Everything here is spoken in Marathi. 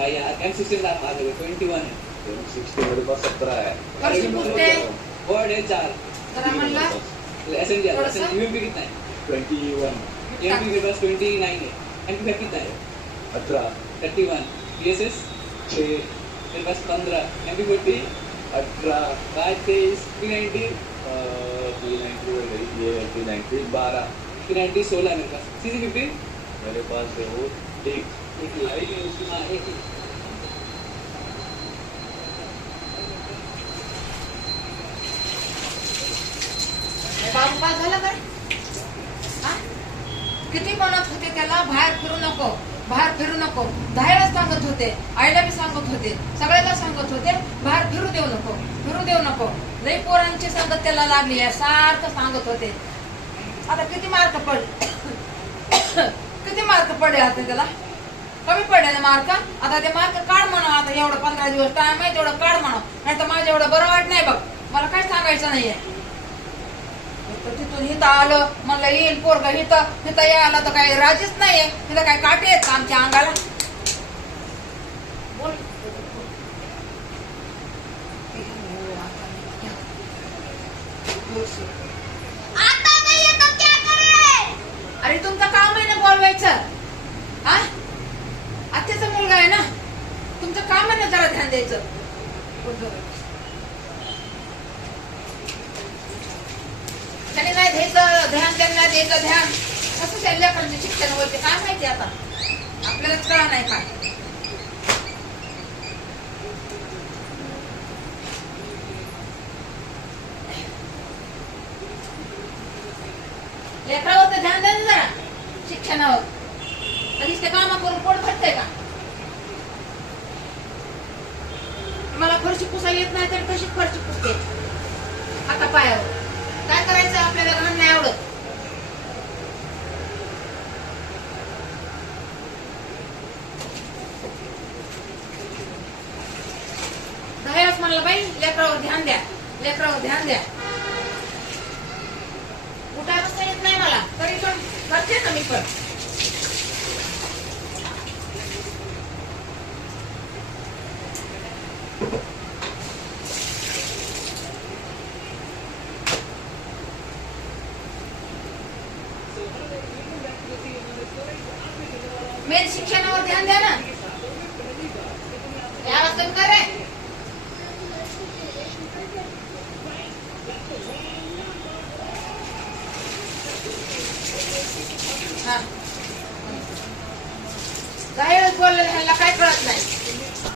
भाई यार M16 ला मार दो 21 है। M16 मेरे पास 17 है। वर्ष पूछते वर्ड है 4 जरा म्हणला एसएमजी यूएमपी कितना है 21 यूएमपी मेरे पास 29 है एमपी कितना है 18 31 पीएसएस 6 मेरे पास 15 एमपी 40 18 23 P90 P90 ये P90 12 P90 16 मेरे पास CC50 मेरे पास है वो एक हाँ एक ही बाबू काय झालं काय हा? किती म्हणत होते त्याला बाहेर फिरू नको बाहेर फिरू नको दहायला सांगत होते आईला बी सांगत होते सगळ्याला सांगत होते बाहेर फिरू देऊ नको लई पोरांची संगत त्याला लागली आहे सारखं सांगत होते आता किती मार्क पडले आता त्याला कमी पडले ना मार्क आता ते मार्क काढ म्हणा आता एवढं 15 दिवस टाइम आहे तेवढं काढ म्हणा नाही तर माझं एवढं बरं वाट नाही बघ मला काय सांगायचं नाहीये तिथून हिथं आलं म्हणलं येईल पोरग हिथं यायला तर काही राजीच नाहीये तिथं काय काटे आहेत का आमच्या अंगाला बोल अरे तुमचं काम आहे ना बोलवायचं हा आत्याचा मुलगा आहे ना तुमचं काम आहे ना जरा ध्यान द्यायचं त्याने नाही द्यायचं ध्यान त्यांना द्यायचं ध्यान कसं त्या लेकरांचे शिक्षण होते काय माहिती आता आपल्यालाच कळा नाही काय लेकरावर तर ध्यान द्या ना जरा शिक्षणावर कधीच ते कामा करून पोट भरतंय का मला फरशी पुसा येत नाही तर कशी फरशी पुसते आता पायावर काय करायचं आपल्याला घाण नाही आवडत दहाच म्हणलं बाई लेकरावर ध्यान द्या उठायला बसता येत नाही मला तरी पण करते ना मी पण